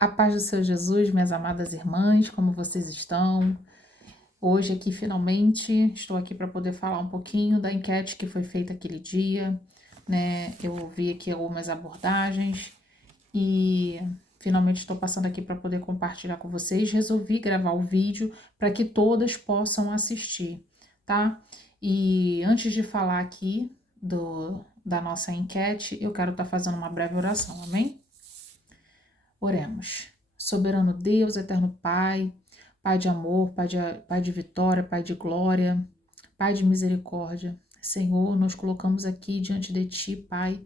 A paz do Senhor Jesus, minhas amadas irmãs, como vocês estão? Hoje aqui finalmente estou aqui para poder falar um pouquinho da enquete que foi feita aquele dia, né? Eu vi aqui algumas abordagens e finalmente estou passando aqui para poder compartilhar com vocês. Resolvi gravar o vídeo para que todas possam assistir, tá? E antes de falar aqui da nossa enquete, eu quero estar fazendo uma breve oração, amém? Oremos. Soberano Deus, eterno Pai, Pai de amor, Pai de vitória, Pai de glória, Pai de misericórdia. Senhor, nós colocamos aqui diante de Ti, Pai,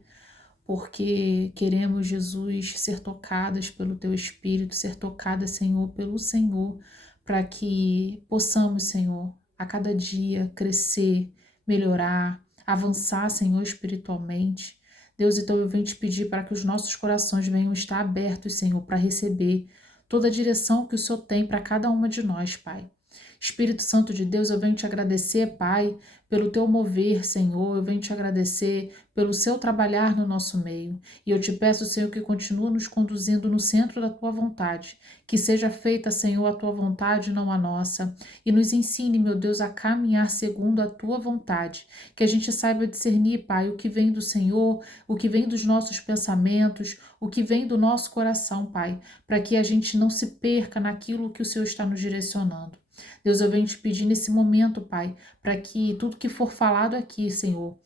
porque queremos, Jesus, ser tocadas pelo Teu Espírito, ser tocadas, Senhor, pelo Senhor, para que possamos, Senhor, a cada dia crescer, melhorar, avançar, Senhor, espiritualmente. Deus, então eu venho te pedir para que os nossos corações venham estar abertos, Senhor, para receber toda a direção que o Senhor tem para cada uma de nós, Pai. Espírito Santo de Deus, eu venho te agradecer, Pai, pelo teu mover, Senhor. Eu venho te agradecer pelo seu trabalhar no nosso meio. E eu te peço, Senhor, que continue nos conduzindo no centro da tua vontade. Que seja feita, Senhor, a tua vontade, não a nossa. E nos ensine, meu Deus, a caminhar segundo a tua vontade. Que a gente saiba discernir, Pai, o que vem do Senhor, o que vem dos nossos pensamentos, o que vem do nosso coração, Pai, para que a gente não se perca naquilo que o Senhor está nos direcionando. Deus, eu venho te pedir nesse momento, Pai, para que tudo que for falado aqui, Senhor,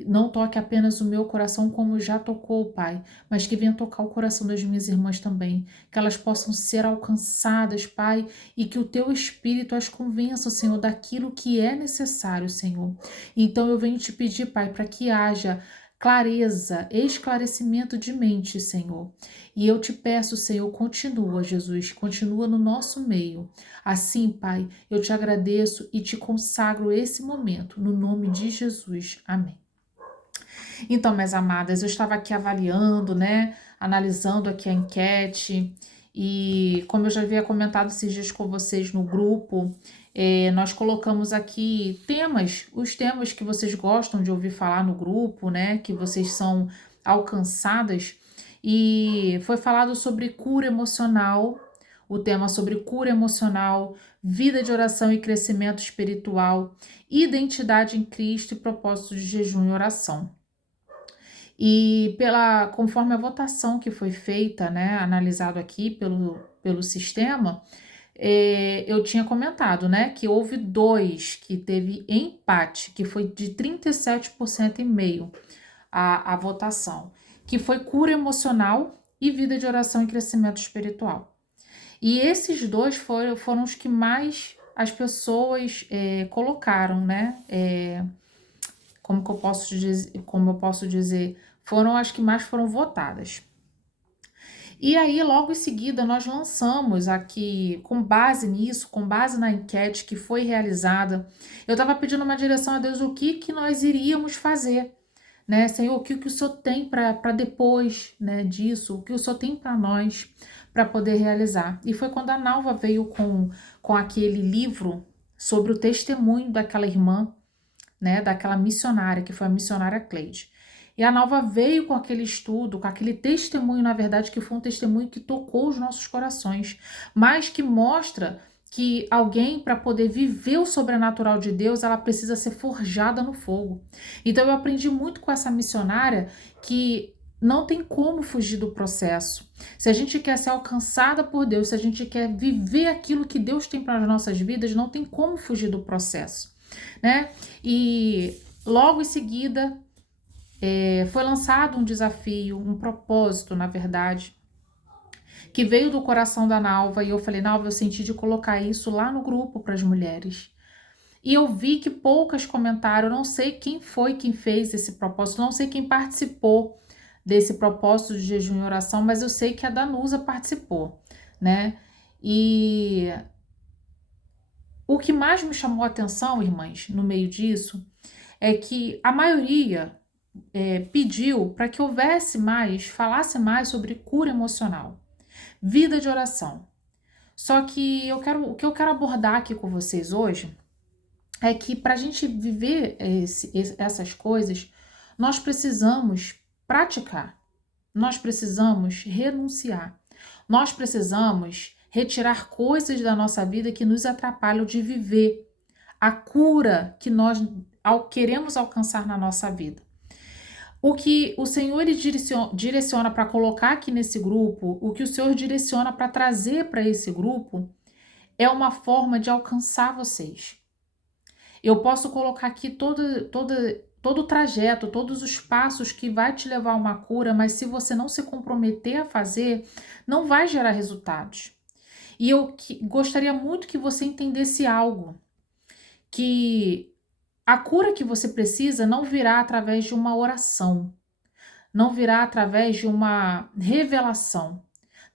não toque apenas o meu coração como já tocou, Pai, mas que venha tocar o coração das minhas irmãs também, que elas possam ser alcançadas, Pai, e que o teu Espírito as convença, Senhor, daquilo que é necessário, Senhor. Então eu venho te pedir, Pai, para que haja clareza, esclarecimento de mente, Senhor. E eu te peço, Senhor, continua, Jesus, continua no nosso meio. Assim, Pai, eu te agradeço e te consagro esse momento, no nome de Jesus. Amém. Então, minhas amadas, eu estava aqui avaliando, né, analisando aqui a enquete, e como eu já havia comentado esses dias com vocês no grupo, nós colocamos aqui temas, os temas que vocês gostam de ouvir falar no grupo, né, que vocês são alcançadas, e foi falado sobre cura emocional, o tema sobre cura emocional, vida de oração e crescimento espiritual, identidade em Cristo e propósito de jejum e oração. E conforme a votação que foi feita, né, analisado aqui pelo sistema, eu tinha comentado, né, que houve dois que teve empate, que foi de 37,5% a votação, que foi cura emocional e vida de oração e crescimento espiritual. E esses dois foram os que mais as pessoas colocaram, né? Como eu posso dizer, foram as que mais foram votadas. E aí, logo em seguida, nós lançamos aqui, com base nisso, com base na enquete que foi realizada, eu estava pedindo uma direção a Deus, o que nós iríamos fazer, né? Senhor, o que o Senhor tem para depois, né, disso, o que o Senhor tem para nós, para poder realizar. E foi quando a Nalva veio com aquele livro sobre o testemunho daquela irmã, né, daquela missionária, que foi a missionária Cleide. E a Nalva veio com aquele estudo, com aquele testemunho, na verdade, que foi um testemunho que tocou os nossos corações, mas que mostra que alguém, para poder viver o sobrenatural de Deus, ela precisa ser forjada no fogo. Então eu aprendi muito com essa missionária que não tem como fugir do processo. Se a gente quer ser alcançada por Deus, se a gente quer viver aquilo que Deus tem para as nossas vidas, não tem como fugir do processo, né? E logo em seguida foi lançado um desafio, um propósito, na verdade, que veio do coração da Nalva, e eu falei, Nalva, eu senti de colocar isso lá no grupo para as mulheres. E eu vi que poucas comentaram, eu não sei quem foi quem fez esse propósito, não sei quem participou desse propósito de jejum e oração, mas eu sei que a Danusa participou, né? E o que mais me chamou a atenção, irmãs, no meio disso, é que a maioria pediu para que houvesse mais, falasse mais sobre cura emocional, vida de oração. Só que o que eu quero abordar aqui com vocês hoje é que para a gente viver essas coisas, nós precisamos praticar, nós precisamos renunciar, Nós precisamos retirar coisas da nossa vida que nos atrapalham de viver a cura que nós queremos alcançar na nossa vida. O que o Senhor ele direciona para colocar aqui nesse grupo, o que o Senhor direciona para trazer para esse grupo, é uma forma de alcançar vocês. Eu posso colocar aqui todo o trajeto, todos os passos que vai te levar a uma cura, mas se você não se comprometer a fazer, não vai gerar resultados. E eu gostaria muito que você entendesse algo, que a cura que você precisa não virá através de uma oração, não virá através de uma revelação.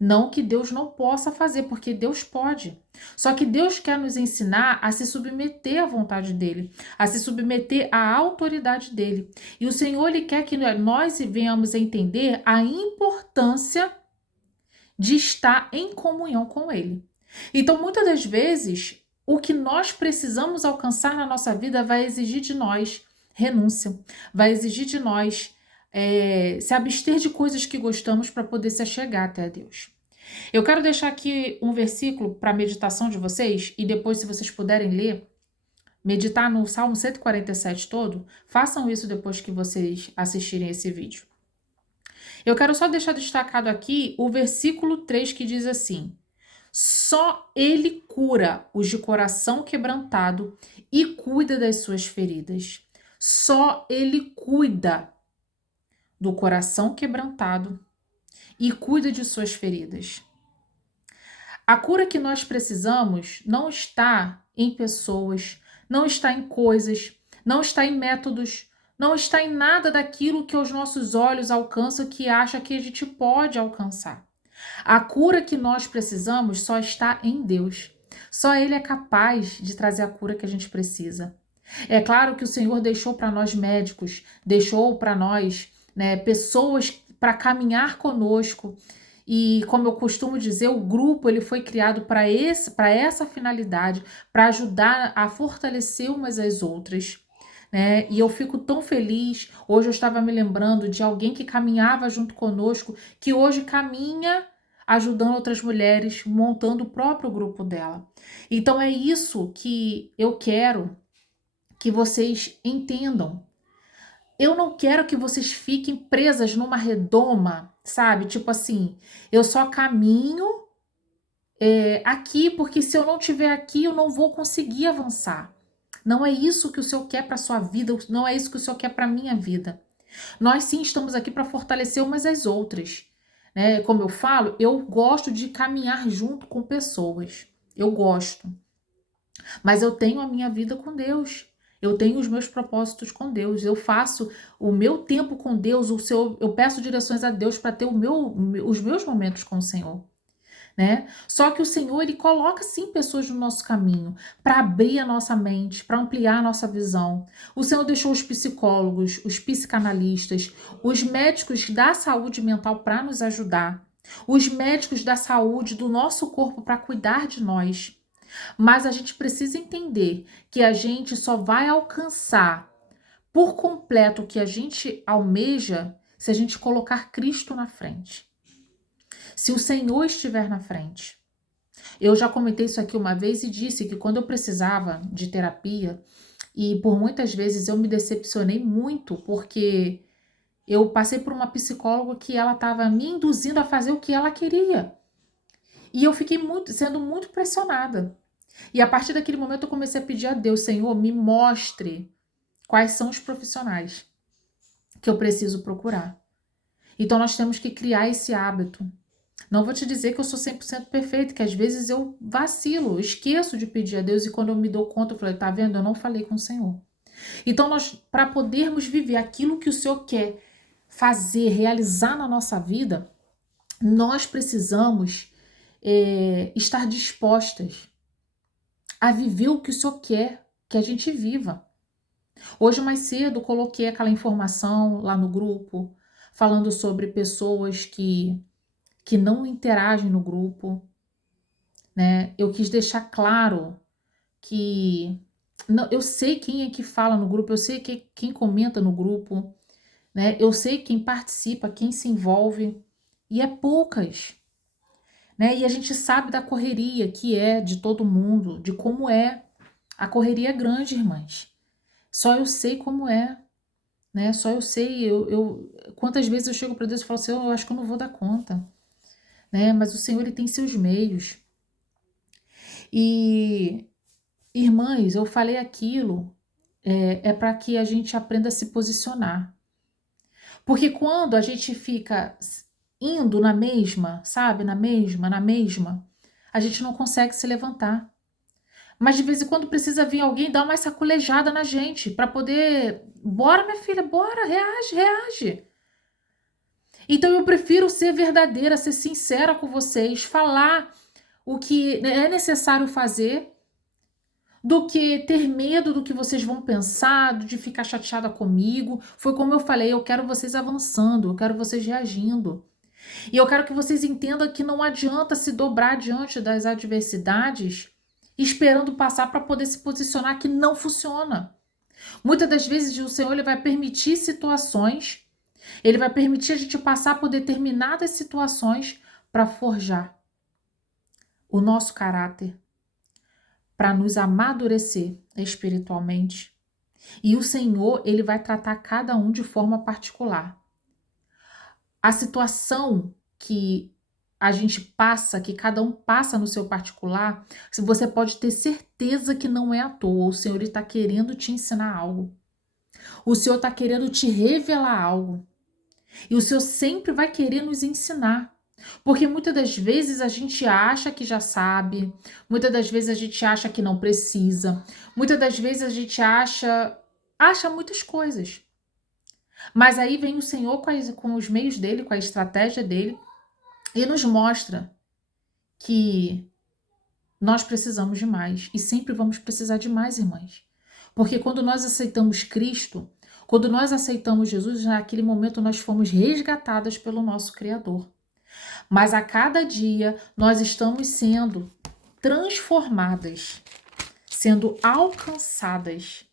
Não que Deus não possa fazer, porque Deus pode. Só que Deus quer nos ensinar a se submeter à vontade dele, a se submeter à autoridade dele. E o Senhor ele quer que nós venhamos a entender a importância de estar em comunhão com ele. Então, muitas das vezes, o que nós precisamos alcançar na nossa vida vai exigir de nós renúncia, vai exigir de nós se abster de coisas que gostamos para poder se achegar até Deus. Eu quero deixar aqui um versículo para a meditação de vocês e depois, se vocês puderem ler, meditar no Salmo 147 todo, façam isso depois que vocês assistirem esse vídeo. Eu quero só deixar destacado aqui o versículo 3 que diz assim: só ele cura os de coração quebrantado e cuida das suas feridas. Só ele cuida do coração quebrantado e cuida de suas feridas. A cura que nós precisamos não está em pessoas, não está em coisas, não está em métodos, não está em nada daquilo que os nossos olhos alcançam, que acha que a gente pode alcançar. A cura que nós precisamos só está em Deus. Só Ele é capaz de trazer a cura que a gente precisa. É claro que o Senhor deixou para nós médicos, deixou para nós pessoas para caminhar conosco. E como eu costumo dizer, o grupo ele foi criado para essa finalidade, para ajudar a fortalecer umas às outras. E eu fico tão feliz. Hoje eu estava me lembrando de alguém que caminhava junto conosco, que hoje caminha ajudando outras mulheres, montando o próprio grupo dela. Então é isso que eu quero que vocês entendam. Eu não quero que vocês fiquem presas numa redoma, sabe? Tipo assim, eu só caminho aqui, porque se eu não estiver aqui, eu não vou conseguir avançar. Não é isso que o Senhor quer para sua vida, não é isso que o Senhor quer para minha vida. Nós sim estamos aqui para fortalecer umas às outras. Como eu falo, eu gosto de caminhar junto com pessoas. Eu gosto. Mas eu tenho a minha vida com Deus. Eu tenho os meus propósitos com Deus. Eu faço o meu tempo com Deus. Eu peço direções a Deus para ter os meus momentos com o Senhor. Só que o Senhor, ele coloca sim pessoas no nosso caminho para abrir a nossa mente, para ampliar a nossa visão. O Senhor deixou os psicólogos, os psicanalistas, os médicos da saúde mental para nos ajudar, os médicos da saúde do nosso corpo para cuidar de nós. Mas a gente precisa entender que a gente só vai alcançar por completo o que a gente almeja se a gente colocar Cristo na frente. Se o Senhor estiver na frente. Eu já comentei isso aqui uma vez e disse que quando eu precisava de terapia, e por muitas vezes eu me decepcionei muito, porque eu passei por uma psicóloga que ela estava me induzindo a fazer o que ela queria. E eu fiquei sendo muito pressionada. E a partir daquele momento eu comecei a pedir a Deus: Senhor, me mostre quais são os profissionais que eu preciso procurar. Então nós temos que criar esse hábito. Não vou te dizer que eu sou 100% perfeita, que às vezes eu vacilo, eu esqueço de pedir a Deus e quando eu me dou conta, eu falei, tá vendo? Eu não falei com o Senhor. Então nós, para podermos viver aquilo que o Senhor quer fazer, realizar na nossa vida, nós precisamos estar dispostas a viver o que o Senhor quer que a gente viva. Hoje mais cedo coloquei aquela informação lá no grupo, falando sobre pessoas que não interagem no grupo, Eu quis deixar claro que eu sei quem é que fala no grupo, eu sei quem comenta no grupo, Eu sei quem participa, quem se envolve, e é poucas. né? E a gente sabe da correria que é de todo mundo, de como é. A correria é grande, irmãs. Só eu sei como é, né? Só eu sei. Quantas vezes eu chego para Deus e falo assim, eu acho que eu não vou dar conta, né? Mas o Senhor, ele tem seus meios. E, irmãs, eu falei aquilo, é para que a gente aprenda a se posicionar. Porque quando a gente fica indo na mesma, sabe? Na mesma, a gente não consegue se levantar. Mas de vez em quando precisa vir alguém dar uma sacolejada na gente para poder. Bora, minha filha, bora, reage, reage. Então eu prefiro ser verdadeira, ser sincera com vocês, falar o que é necessário fazer, do que ter medo do que vocês vão pensar, de ficar chateada comigo. Foi como eu falei, eu quero vocês avançando, eu quero vocês reagindo. E eu quero que vocês entendam que não adianta se dobrar diante das adversidades esperando passar para poder se posicionar, que não funciona. Muitas das vezes o Senhor, ele vai permitir situações, ele vai permitir a gente passar por determinadas situações para forjar o nosso caráter, para nos amadurecer espiritualmente. E o Senhor, ele vai tratar cada um de forma particular. A situação que a gente passa, que cada um passa no seu particular, você pode ter certeza que não é à toa. O Senhor está querendo te ensinar algo. O Senhor está querendo te revelar algo. E o Senhor sempre vai querer nos ensinar. Porque muitas das vezes a gente acha que já sabe, muitas das vezes a gente acha que não precisa, muitas das vezes a gente acha muitas coisas. Mas aí vem o Senhor com os meios dele, com a estratégia dele, e nos mostra que nós precisamos de mais. E sempre vamos precisar de mais, irmãs. Porque quando nós aceitamos Cristo, quando nós aceitamos Jesus, naquele momento nós fomos resgatadas pelo nosso Criador. Mas a cada dia nós estamos sendo transformadas, sendo alcançadas.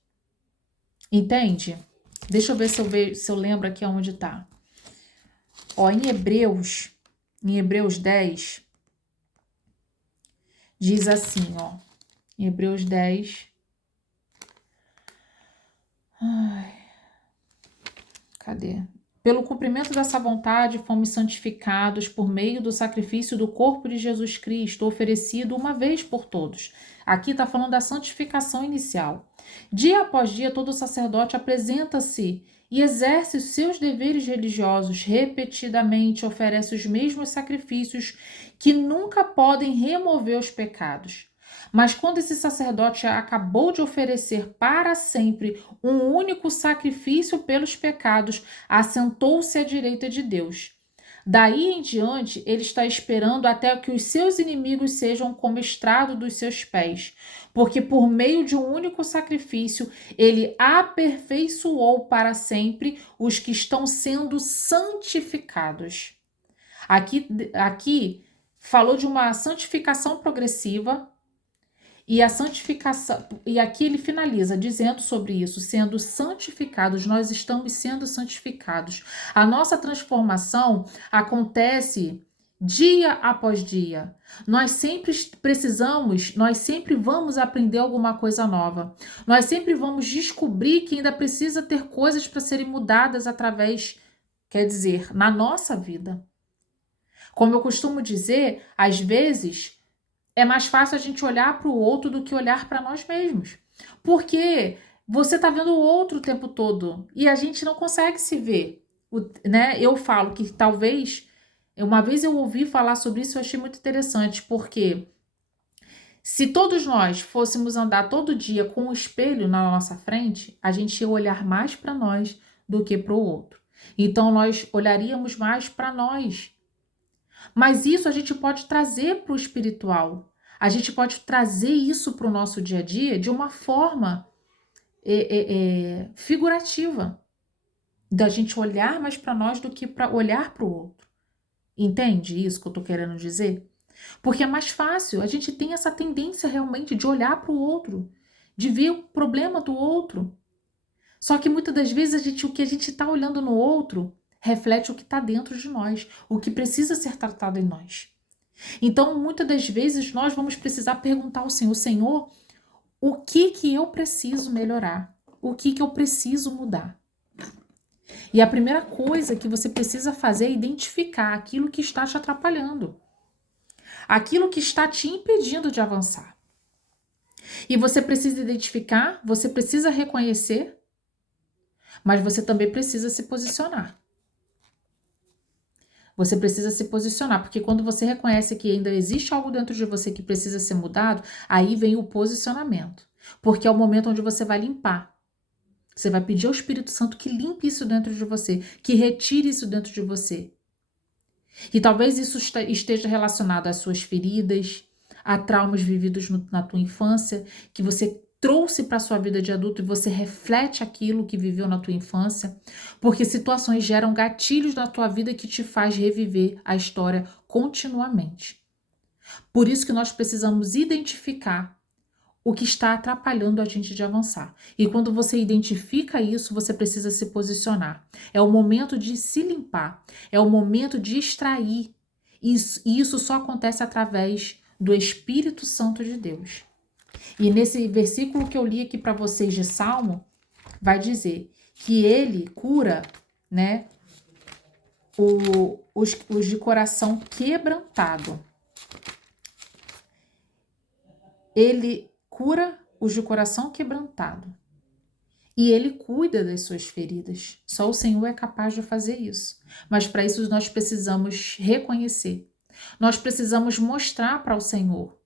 Entende? Deixa eu ver se eu lembro aqui onde está. Ó, em Hebreus 10, diz assim, ó. Em Hebreus 10. Ai, cadê? Pelo cumprimento dessa vontade, fomos santificados por meio do sacrifício do corpo de Jesus Cristo, oferecido uma vez por todos. Aqui está falando da santificação inicial. Dia após dia, todo sacerdote apresenta-se e exerce os seus deveres religiosos, repetidamente oferece os mesmos sacrifícios que nunca podem remover os pecados. Mas quando esse sacerdote acabou de oferecer para sempre um único sacrifício pelos pecados, assentou-se à direita de Deus. Daí em diante, ele está esperando até que os seus inimigos sejam como estrado dos seus pés, porque por meio de um único sacrifício, ele aperfeiçoou para sempre os que estão sendo santificados. Aqui falou de uma santificação progressiva, e a santificação, e aqui ele finaliza dizendo sobre isso, sendo santificados, nós estamos sendo santificados. A nossa transformação acontece dia após dia. Nós sempre precisamos, nós sempre vamos aprender alguma coisa nova. Nós sempre vamos descobrir que ainda precisa ter coisas para serem mudadas através, quer dizer, na nossa vida. Como eu costumo dizer, às vezes é mais fácil a gente olhar para o outro do que olhar para nós mesmos. Porque você está vendo o outro o tempo todo e a gente não consegue se ver. Né? Eu falo que talvez, uma vez eu ouvi falar sobre isso, eu achei muito interessante, porque se todos nós fôssemos andar todo dia com um espelho na nossa frente, a gente ia olhar mais para nós do que para o outro. Então nós olharíamos mais para nós. Mas isso a gente pode trazer para o espiritual. A gente pode trazer isso para o nosso dia a dia de uma forma figurativa. Da gente olhar mais para nós do que para olhar para o outro. Entende isso que eu estou querendo dizer? Porque é mais fácil. A gente tem essa tendência realmente de olhar para o outro, de ver o problema do outro. Só que muitas das vezes o que a gente está olhando no outro reflete o que está dentro de nós, o que precisa ser tratado em nós. Então, muitas das vezes, nós vamos precisar perguntar ao Senhor, Senhor, o que que eu preciso melhorar? O que que eu preciso mudar? E a primeira coisa que você precisa fazer é identificar aquilo que está te atrapalhando, aquilo que está te impedindo de avançar. E você precisa identificar, você precisa reconhecer, mas você também precisa se posicionar. Você precisa se posicionar, porque quando você reconhece que ainda existe algo dentro de você que precisa ser mudado, aí vem o posicionamento. Porque é o momento onde você vai limpar. Você vai pedir ao Espírito Santo que limpe isso dentro de você, que retire isso dentro de você. E talvez isso esteja relacionado às suas feridas, a traumas vividos na tua infância, que você trouxe para a sua vida de adulto e você reflete aquilo que viveu na tua infância, porque situações geram gatilhos na tua vida que te faz reviver a história continuamente. Por isso que nós precisamos identificar o que está atrapalhando a gente de avançar. E quando você identifica isso, você precisa se posicionar. É o momento de se limpar, é o momento de extrair. E isso só acontece através do Espírito Santo de Deus. E nesse versículo que eu li aqui para vocês de Salmo, vai dizer que ele cura, né, os de coração quebrantado. Ele cura os de coração quebrantado. E ele cuida das suas feridas. Só o Senhor é capaz de fazer isso. Mas para isso nós precisamos reconhecer. Nós precisamos mostrar para o Senhor.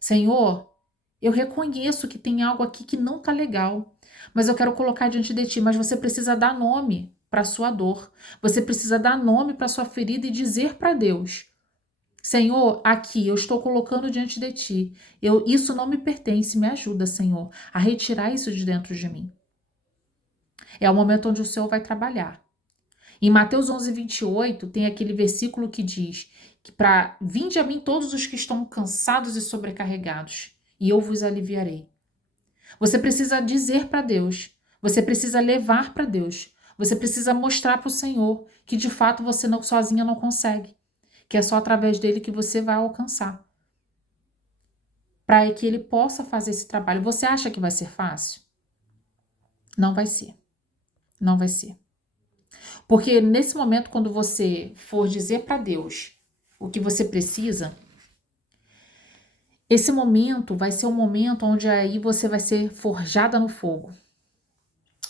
Senhor, eu reconheço que tem algo aqui que não está legal, mas eu quero colocar diante de ti. Mas você precisa dar nome para a sua dor. Você precisa dar nome para a sua ferida e dizer para Deus: Senhor, aqui eu estou colocando diante de ti. Isso não me pertence, me ajuda, Senhor, a retirar isso de dentro de mim. É o momento onde o Senhor vai trabalhar. Em Mateus 11, 28, tem aquele versículo que diz que vinde a mim todos os que estão cansados e sobrecarregados, e eu vos aliviarei. Você precisa dizer para Deus, você precisa levar para Deus, você precisa mostrar para o Senhor que de fato você sozinha não consegue, que é só através dele que você vai alcançar, para que ele possa fazer esse trabalho. Você acha que vai ser fácil? Não vai ser. Não vai ser. Porque nesse momento, quando você for dizer para Deus o que você precisa, esse momento vai ser um momento onde aí você vai ser forjada no fogo.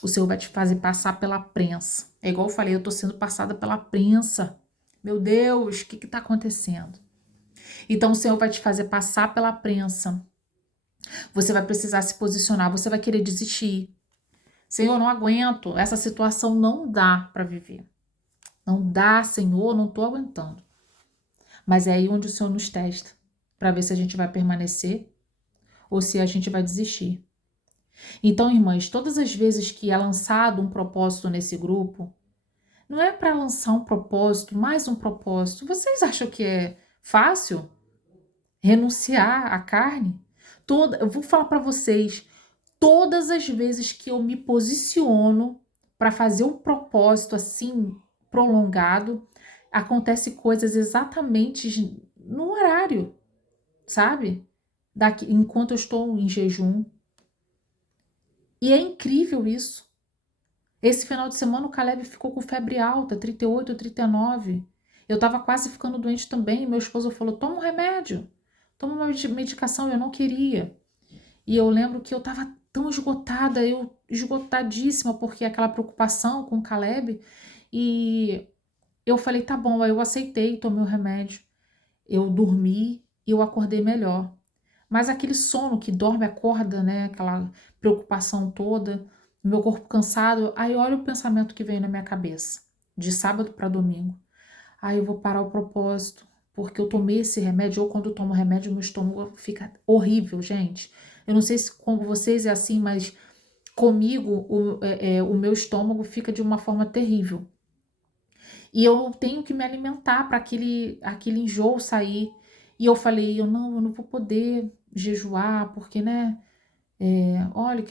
O Senhor vai te fazer passar pela prensa. É igual eu falei, eu tô sendo passada pela prensa. Meu Deus, o que que tá acontecendo? Então o Senhor vai te fazer passar pela prensa. Você vai precisar se posicionar, você vai querer desistir. Senhor, não aguento, essa situação não dá para viver. Não dá, Senhor, não tô aguentando. Mas é aí onde o Senhor nos testa, para ver se a gente vai permanecer ou se a gente vai desistir. Então, irmãs, todas as vezes que é lançado um propósito nesse grupo, não é para lançar um propósito, mais um propósito. Vocês acham que é fácil renunciar à carne? Eu vou falar para vocês, todas as vezes que eu me posiciono para fazer um propósito assim prolongado, acontece coisas exatamente no horário, sabe? Enquanto eu estou em jejum. E é incrível isso. Esse final de semana o Caleb ficou com febre alta, 38, 39. Eu tava quase ficando doente também. Meu esposo falou: toma um remédio, toma uma medicação. Eu não queria. E eu lembro que eu tava tão esgotada, eu esgotadíssima, porque aquela preocupação com o Caleb. E eu falei: tá bom. Aí eu aceitei, tomei o remédio. Eu dormi e eu acordei melhor. Mas aquele sono que dorme, acorda, né? Aquela preocupação toda, meu corpo cansado. Aí olha o pensamento que veio na minha cabeça, de sábado para domingo. Aí eu vou parar o propósito, porque eu tomei esse remédio, ou quando eu tomo remédio, meu estômago fica horrível, gente. Eu não sei se com vocês é assim, mas comigo o meu estômago fica de uma forma terrível. E eu tenho que me alimentar para aquele enjoo sair. E eu falei, eu não vou poder jejuar, porque, né? Olha,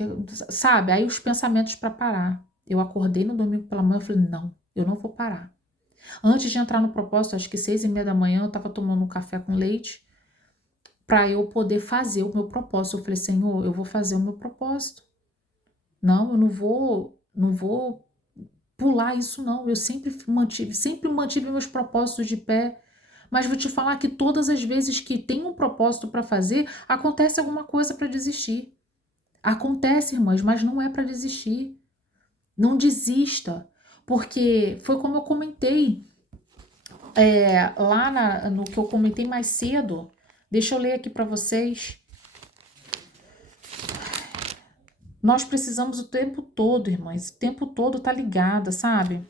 sabe? Aí os pensamentos para parar. Eu acordei no domingo pela manhã e falei, não, eu não vou parar. Antes de entrar no propósito, acho que 6:30 da manhã, eu estava tomando um café com leite para eu poder fazer o meu propósito. Eu falei, Senhor, eu vou fazer o meu propósito. Não, eu não vou pular isso não. Eu sempre mantive meus propósitos de pé. Mas vou te falar que todas as vezes que tem um propósito para fazer, acontece alguma coisa para desistir. Acontece, irmãs, mas não é para desistir. Não desista, porque foi como eu comentei lá no que eu comentei mais cedo. Deixa eu ler aqui para vocês. Nós precisamos o tempo todo, irmãs. O tempo todo tá ligada, sabe?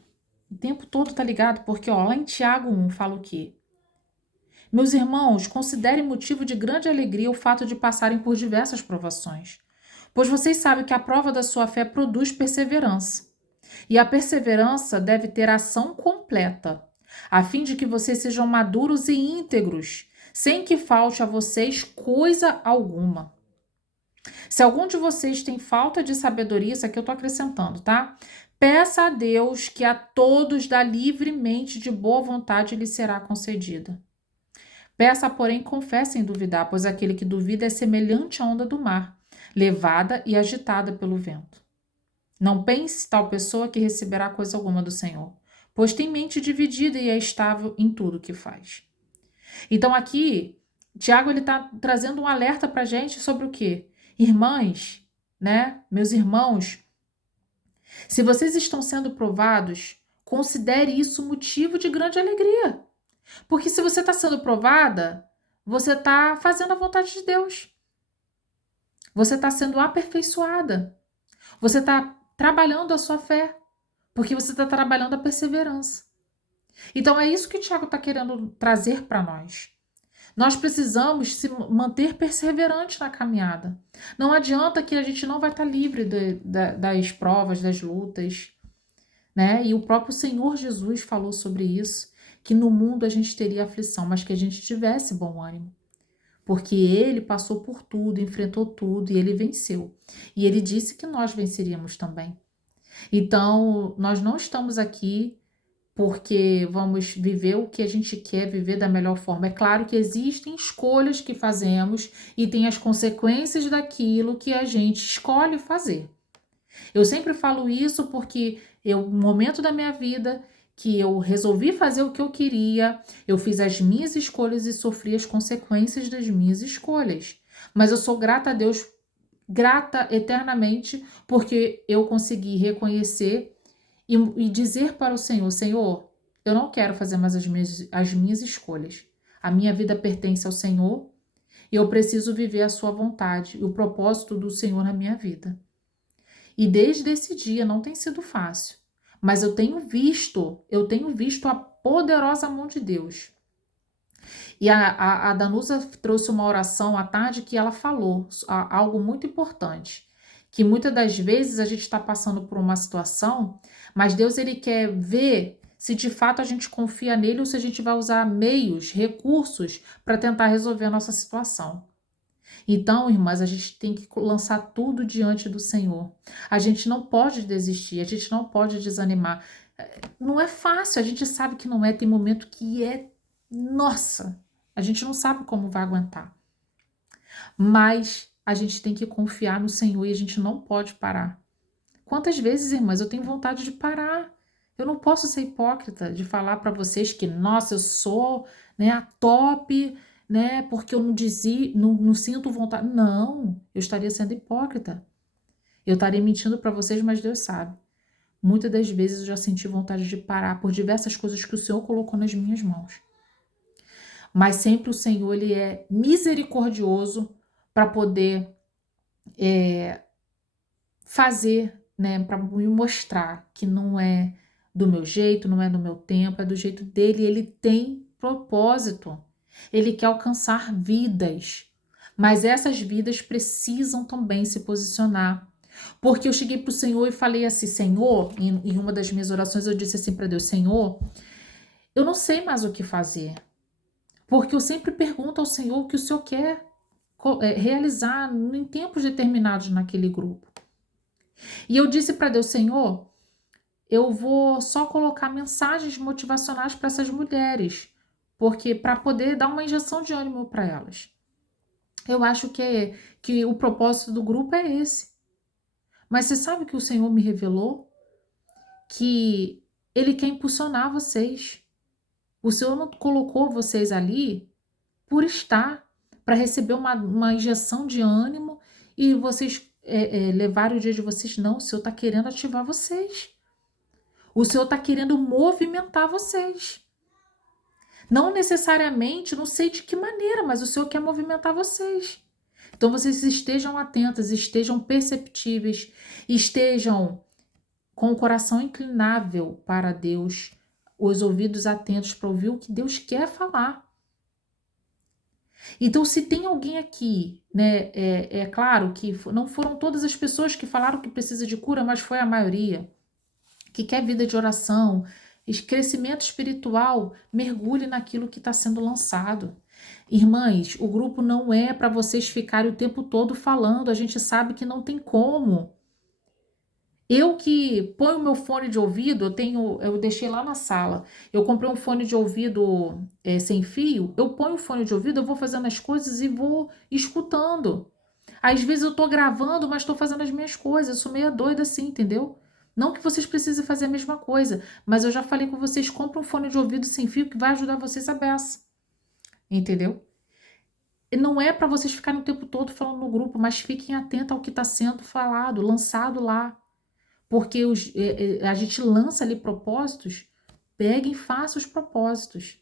O tempo todo tá ligado, porque ó, lá em Tiago 1 fala o quê? Meus irmãos, considerem motivo de grande alegria o fato de passarem por diversas provações, pois vocês sabem que a prova da sua fé produz perseverança. E a perseverança deve ter ação completa, a fim de que vocês sejam maduros e íntegros, sem que falte a vocês coisa alguma. Se algum de vocês tem falta de sabedoria, isso aqui eu estou acrescentando, tá? Peça a Deus que a todos dá livremente de boa vontade lhe será concedida. Peça, porém, confesse sem duvidar, pois aquele que duvida é semelhante à onda do mar, levada e agitada pelo vento. Não pense tal pessoa que receberá coisa alguma do Senhor, pois tem mente dividida e é estável em tudo que faz. Então aqui, Tiago ele está trazendo um alerta para a gente sobre o quê? Irmãs, né? Meus irmãos, se vocês estão sendo provados, considere isso motivo de grande alegria. Porque se você está sendo provada, você está fazendo a vontade de Deus. Você está sendo aperfeiçoada. Você está trabalhando a sua fé. Porque você está trabalhando a perseverança. Então é isso que o Tiago está querendo trazer para nós. Nós precisamos se manter perseverante na caminhada. Não adianta que a gente não vai estar livre das provas, das lutas, né? E o próprio Senhor Jesus falou sobre isso, que no mundo a gente teria aflição, mas que a gente tivesse bom ânimo. Porque ele passou por tudo, enfrentou tudo e ele venceu. E ele disse que nós venceríamos também. Então, nós não estamos aqui porque vamos viver o que a gente quer viver da melhor forma. É claro que existem escolhas que fazemos e tem as consequências daquilo que a gente escolhe fazer. Eu sempre falo isso porque no momento da minha vida que eu resolvi fazer o que eu queria, eu fiz as minhas escolhas e sofri as consequências das minhas escolhas. Mas eu sou grata a Deus, grata eternamente, porque eu consegui reconhecer e dizer para o Senhor, Senhor, eu não quero fazer mais as minhas escolhas. A minha vida pertence ao Senhor e eu preciso viver a sua vontade e o propósito do Senhor na minha vida. E desde esse dia não tem sido fácil, mas eu tenho visto a poderosa mão de Deus. E a Danusa trouxe uma oração à tarde que ela falou algo muito importante, que muitas das vezes a gente está passando por uma situação, mas Deus ele quer ver se de fato a gente confia nele ou se a gente vai usar meios, recursos para tentar resolver a nossa situação. Então, irmãs, a gente tem que lançar tudo diante do Senhor. A gente não pode desistir, a gente não pode desanimar. Não é fácil, a gente sabe que não é, tem momento que é, nossa, a gente não sabe como vai aguentar. Mas a gente tem que confiar no Senhor e a gente não pode parar. Quantas vezes, irmãs, eu tenho vontade de parar? Eu não posso ser hipócrita de falar para vocês que, nossa, eu sou, né, a top, né, porque eu não sinto vontade. Não, eu estaria sendo hipócrita. Eu estaria mentindo para vocês, mas Deus sabe. Muitas das vezes eu já senti vontade de parar por diversas coisas que o Senhor colocou nas minhas mãos. Mas sempre o Senhor, ele é misericordioso para poder fazer, né, para me mostrar que não é do meu jeito, não é do meu tempo, é do jeito dele. Ele tem propósito. Ele quer alcançar vidas. Mas essas vidas precisam também se posicionar. Porque eu cheguei para o Senhor e falei assim, Senhor, em uma das minhas orações eu disse assim para Deus, Senhor, eu não sei mais o que fazer. Porque eu sempre pergunto ao Senhor o que o Senhor quer realizar em tempos determinados naquele grupo. E eu disse para Deus, Senhor, eu vou só colocar mensagens motivacionais para essas mulheres, porque para poder dar uma injeção de ânimo para elas. Eu acho que o propósito do grupo é esse. Mas você sabe que o Senhor me revelou que Ele quer impulsionar vocês. O Senhor não colocou vocês ali por estar, para receber uma injeção de ânimo e vocês levarem o dia de vocês. Não, o Senhor está querendo ativar vocês. O Senhor está querendo movimentar vocês. Não necessariamente, não sei de que maneira, mas o Senhor quer movimentar vocês. Então vocês estejam atentas, estejam perceptíveis, estejam com o coração inclinável para Deus, os ouvidos atentos para ouvir o que Deus quer falar. Então, se tem alguém aqui, né, é claro que não foram todas as pessoas que falaram que precisa de cura, mas foi a maioria, que quer vida de oração, crescimento espiritual, mergulhe naquilo que está sendo lançado. Irmãs, o grupo não é para vocês ficarem o tempo todo falando, a gente sabe que não tem como. Eu que ponho meu fone de ouvido, eu deixei lá na sala. Eu comprei um fone de ouvido sem fio. Eu ponho o fone de ouvido, eu vou fazendo as coisas e vou escutando. Às vezes eu tô gravando, mas tô fazendo as minhas coisas. Eu sou meio doida assim, entendeu? Não que vocês precisem fazer a mesma coisa, mas eu já falei com vocês, compra um fone de ouvido sem fio que vai ajudar vocês a beça. Entendeu? E não é para vocês ficarem o tempo todo falando no grupo, mas fiquem atentos ao que está sendo falado, lançado lá. Porque a gente lança ali propósitos, pegue e faça os propósitos.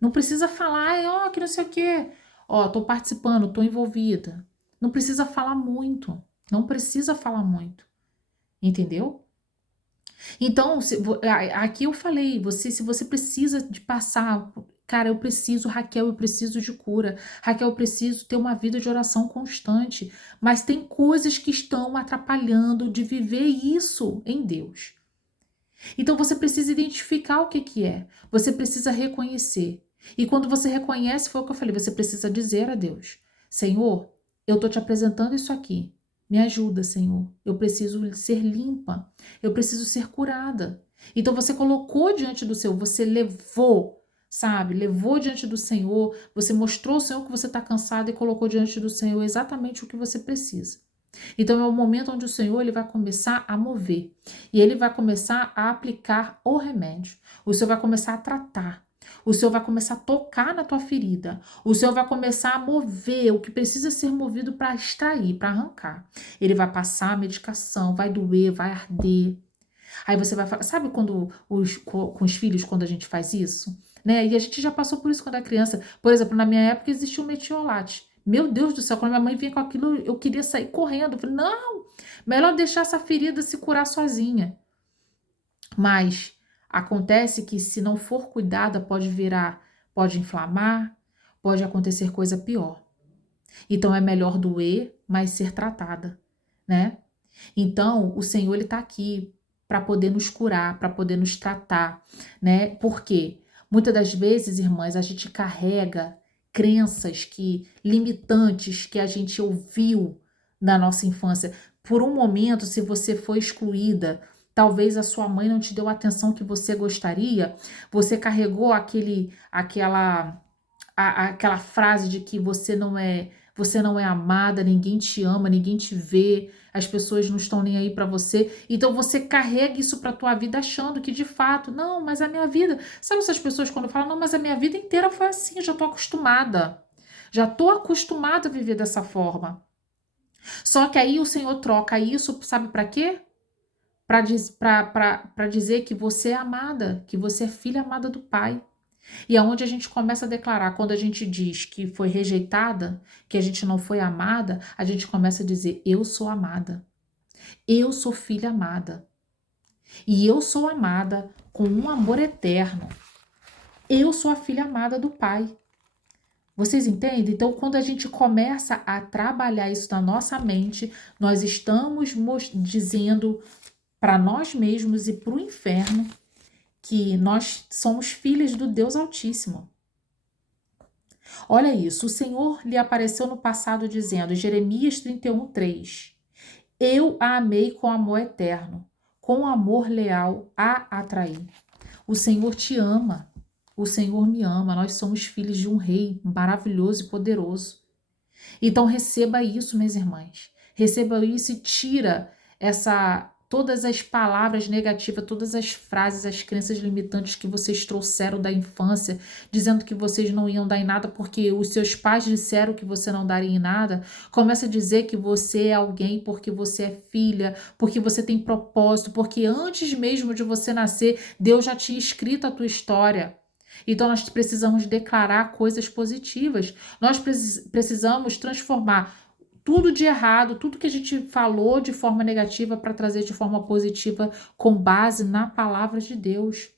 Não precisa falar, ó, que não sei o quê. Ó, tô participando, tô envolvida. Não precisa falar muito. Não precisa falar muito. Entendeu? Então, aqui eu falei, se você precisa de passar, cara, eu preciso, Raquel, eu preciso de cura. Raquel, eu preciso ter uma vida de oração constante. Mas tem coisas que estão atrapalhando de viver isso em Deus. Então você precisa identificar o que que é. Você precisa reconhecer. E quando você reconhece, foi o que eu falei, você precisa dizer a Deus: Senhor, eu estou te apresentando isso aqui. Me ajuda, Senhor. Eu preciso ser limpa. Eu preciso ser curada. Então você colocou diante do Senhor, você levou, sabe? Levou diante do Senhor, você mostrou ao Senhor que você está cansado e colocou diante do Senhor exatamente o que você precisa. Então é o momento onde o Senhor ele vai começar a mover e ele vai começar a aplicar o remédio. O Senhor vai começar a tratar. O Senhor vai começar a tocar na tua ferida. O Senhor vai começar a mover o que precisa ser movido para extrair, para arrancar. Ele vai passar a medicação, vai doer, vai arder. Aí você vai falar, sabe quando com os filhos, quando a gente faz isso? Né? E a gente já passou por isso quando era criança. Por exemplo, na minha época existia o metiolate. Meu Deus do céu, quando minha mãe vinha com aquilo, eu queria sair correndo. Eu falei, não, melhor deixar essa ferida se curar sozinha. Mas acontece que se não for cuidada, pode inflamar, pode acontecer coisa pior. Então é melhor doer, mas ser tratada, né? Então o Senhor ele está aqui para poder nos curar, para poder nos tratar, né? Porque muitas das vezes, irmãs, a gente carrega crenças limitantes que a gente ouviu na nossa infância. Por um momento, se você foi excluída, talvez a sua mãe não te deu a atenção que você gostaria, você carregou aquela frase de que você não é amada, ninguém te ama, ninguém te vê, as pessoas não estão nem aí para você. Então você carrega isso para tua vida achando que de fato, não, mas a minha vida, sabe essas pessoas quando falam, não, mas a minha vida inteira foi assim, eu já tô acostumada. Já tô acostumada a viver dessa forma. Só que aí o Senhor troca isso, sabe para quê? Para dizer que você é amada, que você é filha amada do Pai. E aonde a gente começa a declarar, quando a gente diz que foi rejeitada, que a gente não foi amada, a gente começa a dizer: eu sou amada, eu sou filha amada, e eu sou amada com um amor eterno. Eu sou a filha amada do Pai. Vocês entendem? Então, quando a gente começa a trabalhar isso na nossa mente, nós estamos dizendo para nós mesmos e para o inferno que nós somos filhas do Deus Altíssimo. Olha isso, o Senhor lhe apareceu no passado dizendo, Jeremias 31:3, eu a amei com amor eterno, com amor leal a atrair. O Senhor te ama. O Senhor me ama. Nós somos filhos de um rei maravilhoso e poderoso. Então receba isso, minhas irmãs. Receba isso e tira todas as palavras negativas, todas as frases, as crenças limitantes que vocês trouxeram da infância, dizendo que vocês não iam dar em nada porque os seus pais disseram que você não daria em nada. Começa a dizer que você é alguém porque você é filha, porque você tem propósito, porque antes mesmo de você nascer, Deus já tinha escrito a tua história. Então nós precisamos declarar coisas positivas. Nós precisamos transformar tudo de errado, tudo que a gente falou de forma negativa para trazer de forma positiva com base na palavra de Deus,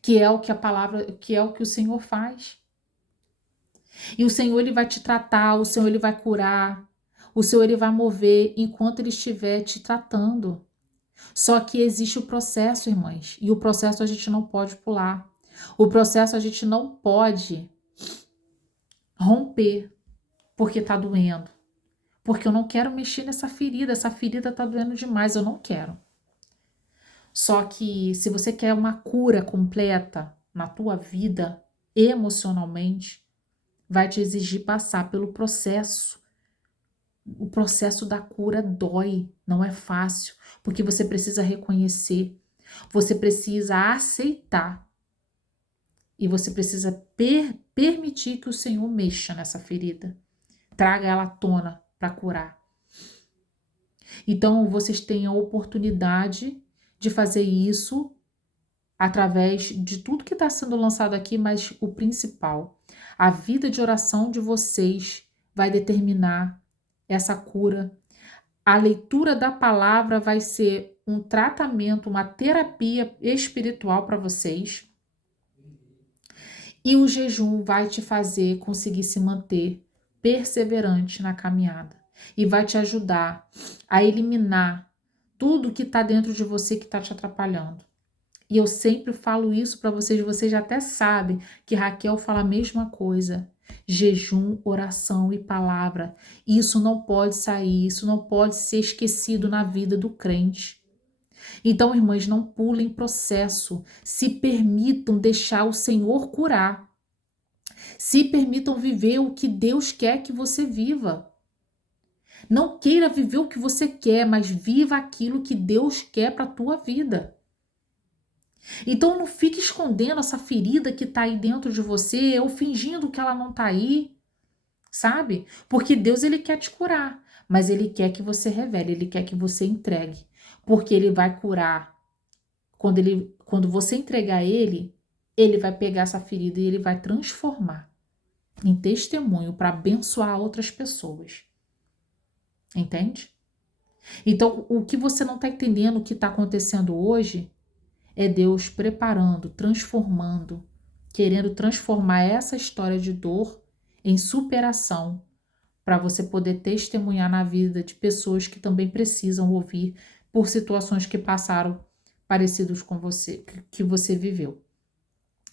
que é o que a palavra, que é o que o Senhor faz. E o Senhor ele vai te tratar, o Senhor ele vai curar, o Senhor ele vai mover enquanto ele estiver te tratando. Só que existe o processo, irmãs, e o processo a gente não pode pular. O processo a gente não pode romper porque tá doendo. Porque eu não quero mexer nessa ferida, essa ferida tá doendo demais, eu não quero. Só que se você quer uma cura completa na tua vida, emocionalmente, vai te exigir passar pelo processo. O processo da cura dói, não é fácil, porque você precisa reconhecer, você precisa aceitar e você precisa permitir que o Senhor mexa nessa ferida, traga ela à tona para curar. Então, vocês têm a oportunidade de fazer isso através de tudo que está sendo lançado aqui, mas o principal, a vida de oração de vocês vai determinar essa cura. A leitura da palavra vai ser um tratamento, uma terapia espiritual para vocês. E o jejum vai te fazer conseguir se manter perseverante na caminhada. E vai te ajudar a eliminar tudo que está dentro de você que está te atrapalhando. E eu sempre falo isso para vocês já até sabem que Raquel fala a mesma coisa. Jejum, oração e palavra. Isso não pode sair, isso não pode ser esquecido na vida do crente. Então, irmãs, não pulem processo, se permitam deixar o Senhor curar. Se permitam viver o que Deus quer que você viva. Não queira viver o que você quer, mas viva aquilo que Deus quer para a tua vida. Então não fique escondendo essa ferida que está aí dentro de você ou fingindo que ela não está aí, sabe? Porque Deus ele quer te curar, mas ele quer que você revele, ele quer que você entregue, porque ele vai curar. Quando você entregar ele vai pegar essa ferida e ele vai transformar em testemunho para abençoar outras pessoas. Entende? Então, o que você não está entendendo, o que está acontecendo hoje, é Deus preparando, transformando, querendo transformar essa história de dor em superação, para você poder testemunhar na vida de pessoas que também precisam ouvir por situações que passaram parecidos com você, que você viveu.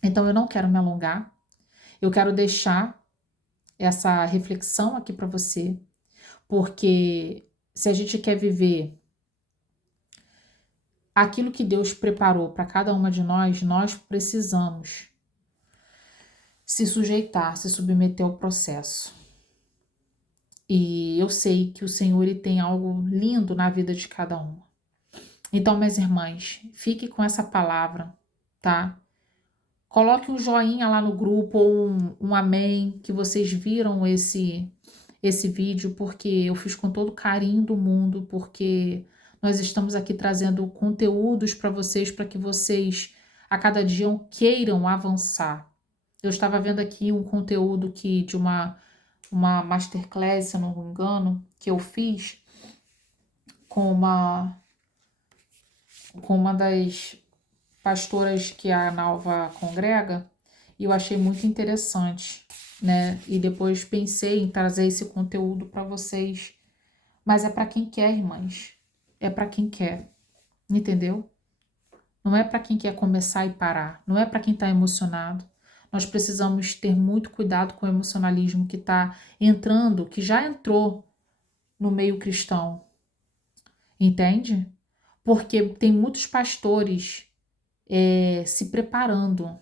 Então, eu não quero me alongar, eu quero deixar essa reflexão aqui para você, porque se a gente quer viver aquilo que Deus preparou para cada uma de nós precisamos se sujeitar, se submeter ao processo. E eu sei que o Senhor ele tem algo lindo na vida de cada uma. Então, minhas irmãs, fique com essa palavra, tá? Coloque um joinha lá no grupo ou um amém, que vocês viram esse vídeo, porque eu fiz com todo o carinho do mundo, porque nós estamos aqui trazendo conteúdos para vocês, para que vocês a cada dia queiram avançar. Eu estava vendo aqui um conteúdo de uma masterclass, se eu não me engano, que eu fiz com uma das pastoras que a Nalva congrega, e eu achei muito interessante, né? E depois pensei em trazer esse conteúdo para vocês. Mas é para quem quer, irmãs. É para quem quer. Entendeu? Não é para quem quer começar e parar. Não é para quem está emocionado. Nós precisamos ter muito cuidado com o emocionalismo que está entrando, que já entrou no meio cristão. Entende? porque tem muitos pastores se preparando,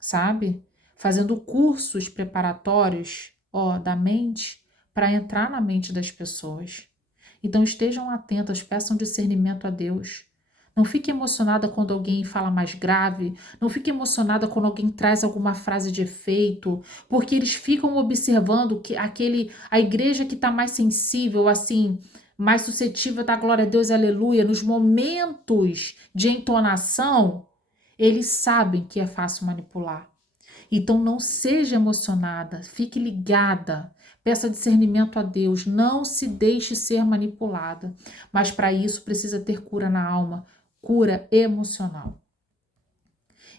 sabe? Fazendo cursos preparatórios, da mente, para entrar na mente das pessoas. Então estejam atentas, peçam discernimento a Deus. Não fique emocionada quando alguém fala mais grave, não fique emocionada quando alguém traz alguma frase de efeito, porque eles ficam observando que a igreja que está mais sensível, assim, mais suscetível da glória a Deus, aleluia, nos momentos de entonação, eles sabem que é fácil manipular. Então não seja emocionada, fique ligada, peça discernimento a Deus, não se deixe ser manipulada. Mas para isso precisa ter cura na alma, cura emocional.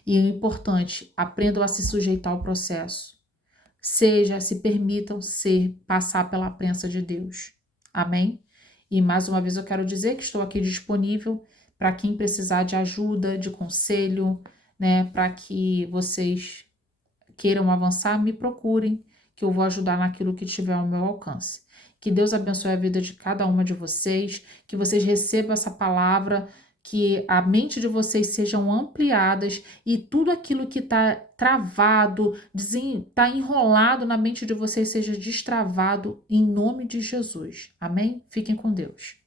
E o importante, aprendam a se sujeitar ao processo. Se permitam passar pela prensa de Deus. Amém? E mais uma vez eu quero dizer que estou aqui disponível para quem precisar de ajuda, de conselho, né, para que vocês queiram avançar, me procurem, que eu vou ajudar naquilo que tiver ao meu alcance. Que Deus abençoe a vida de cada uma de vocês, que vocês recebam essa palavra, que a mente de vocês sejam ampliadas e tudo aquilo que está travado, está enrolado na mente de vocês seja destravado em nome de Jesus. Amém? Fiquem com Deus.